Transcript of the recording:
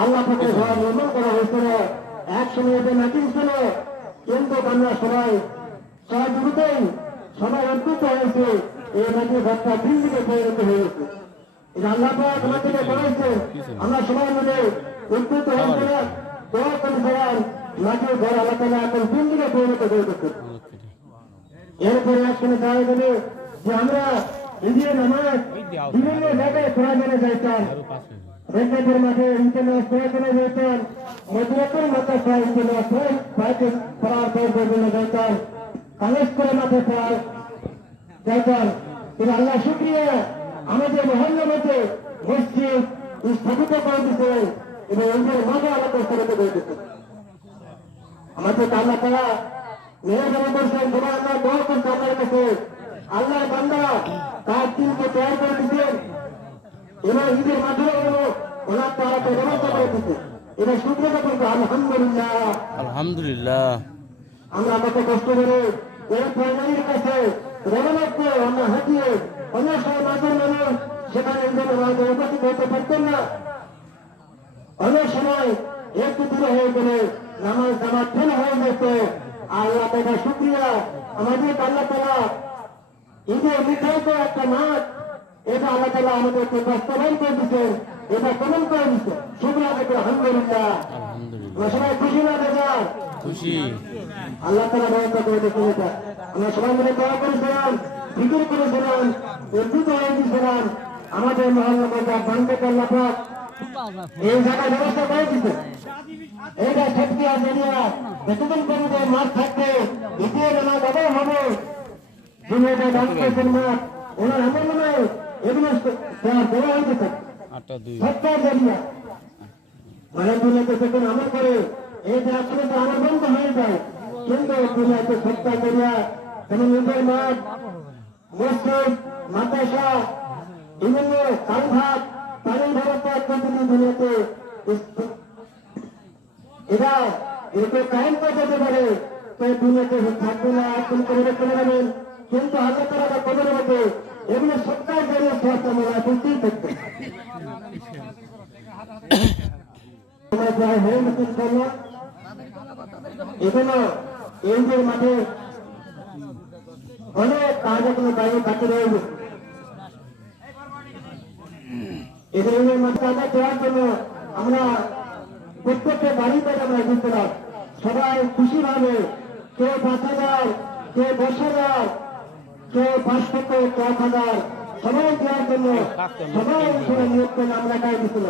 আল্লাহ থেকে ঘর নির্মাণ করা হয়েছিল। এক সময় এটা নাকিল ছিল, কিন্তু আমরা সবাই সহযোগিতাই সবাই উদ্বুদ্ধ হয়েছে, এই নাকি ঘরটা বিল্ডিংয়ে পরিণত হয়েছে। এটা আল্লাহ তোমার থেকে করেছে, আমরা সবাই মিলে উদ্বুদ্ধ হয়েছে না, দোয়া করে সবাই নাকি ঘর আল্লাহ তালা এখন বিল্ডিংয়ে পরিণত হয়েছে। এরপরে একসঙ্গে দেখা গেলে যে আমরা ঈদের নামাজ বিভিন্ন জায়গায় প্রয়োজনে যাইতাম, রেখাতের মাঠে ইন্টারনেট প্রয়োজনে যাইতাম, মধুরাপুর মাদ্রাসা ইন্টারনেট পড়ার প্রয়োজনে যাইতাম, কালেজ করে মাঠে পড়ার যাইতাম। কিন্তু আল্লাহ শুক্রিয়া আমাদের মহল্লা মধ্যে মসজিদ স্থাপিত করে দিচ্ছে এবং ঈদের মাঠে আলাদা স্থাপিত করে দিচ্ছে। আমাদের আল্লাহ তারা মেহরবানি করছেন, তোমার আল্লাহ দোয়া করছে আপনার কাছে, আল্লাহ বান্দা তার দিনকে তৈরি করে দিচ্ছেন এবং ঈদের মাধ্যমে ওনার তারা তো ব্যবস্থা করে দিচ্ছে। এটা শুক্রিয়া করবো আলহামদুলিল্লাহ। আলহামদুলিল্লাহ আমরা কত কষ্ট করে এই প্রয়োজনের কাছে রওনা করে আমরা হাঁটিয়ে অনেক সময় মাঝের মানুষ সেখানে উপস্থিত হতে পারতেন না। অনেক সময় একটু দূরে হয়ে গেলে নামাজ জামাত ফেল হয়ে যেত। আল্লাহ তাআলা শুকরিয়া, আমাদের আল্লাহ তাআলা ঈদের নির্ধারিত একটা মাঠ, এটা আল্লাহ তাআলা আমাদেরকে বাস্তবায়ন করে দিচ্ছেন, এটা কমন করে দিচ্ছে। শুকরিয়া দেখে আলহামদুলিল্লাহ। আমরা সবাই খুশি না দাদা? খুশি। আল্লাহ তাআলা ব্যবস্থা করে দিচ্ছেন। এটা আমরা সবাই মিলে দোয়া করেছিলাম, ফিকির করেছিলাম, উদ্বুদ্ধ হয়ে গেছিলাম। আমাদের মহল্লা মধ্যে বান্ধব আল্লাহ পাক এই জায়গায় ব্যবস্থা করে দিচ্ছে। এইটা সত্যি আছে না, যতদিন পর্যন্ত মাঠ থাকবে দ্বিতীয় না বাবাও হবে দুনিয়াটা দান করেছেন মাঠ, ওনার এমন নয় এগুলো দেওয়া হয়েছে সত্যার জরিয়া মানে দুনিয়াতে যখন আমল করে এই যে আসলে তো আমার বন্ধ হয়ে যায়, কিন্তু দুনিয়াতে সত্যার জরিয়া যেমন নিজের মাঠ, মসজিদ, মাদ্রাসা, বিভিন্ন কালভাট, পানির ব্যবস্থা প্রতিটি দুনিয়াতে এরা একে কায়েম করে যেতে পারে। তো দুনিয়াতে থাকবে না, আপনি পরিবর্তন নেবেন, কিন্তু আল্লাহ তাআলা কবর মধ্যে এগুলো সত্যার জরিয়া সত্য মনে করতেই থাকবে। এগুলো এই যে মাঠে অনেক কাজ এখনো বাইরে বাকি রয়ে গেছে। এদের মাঠে আদায় দেওয়ার জন্য আমরা প্রত্যেকটা বাড়িতে আমরা দিচ্ছিলাম, সবাই খুশি ভাবে, কেউ ৫,০০০, কেউ ১০,০০০, কেউ ৫০০, কেউ ১,০০০, সবাই দেওয়ার জন্য সবাই নিয়োগ করে আমরা কাজ দিচ্ছিল।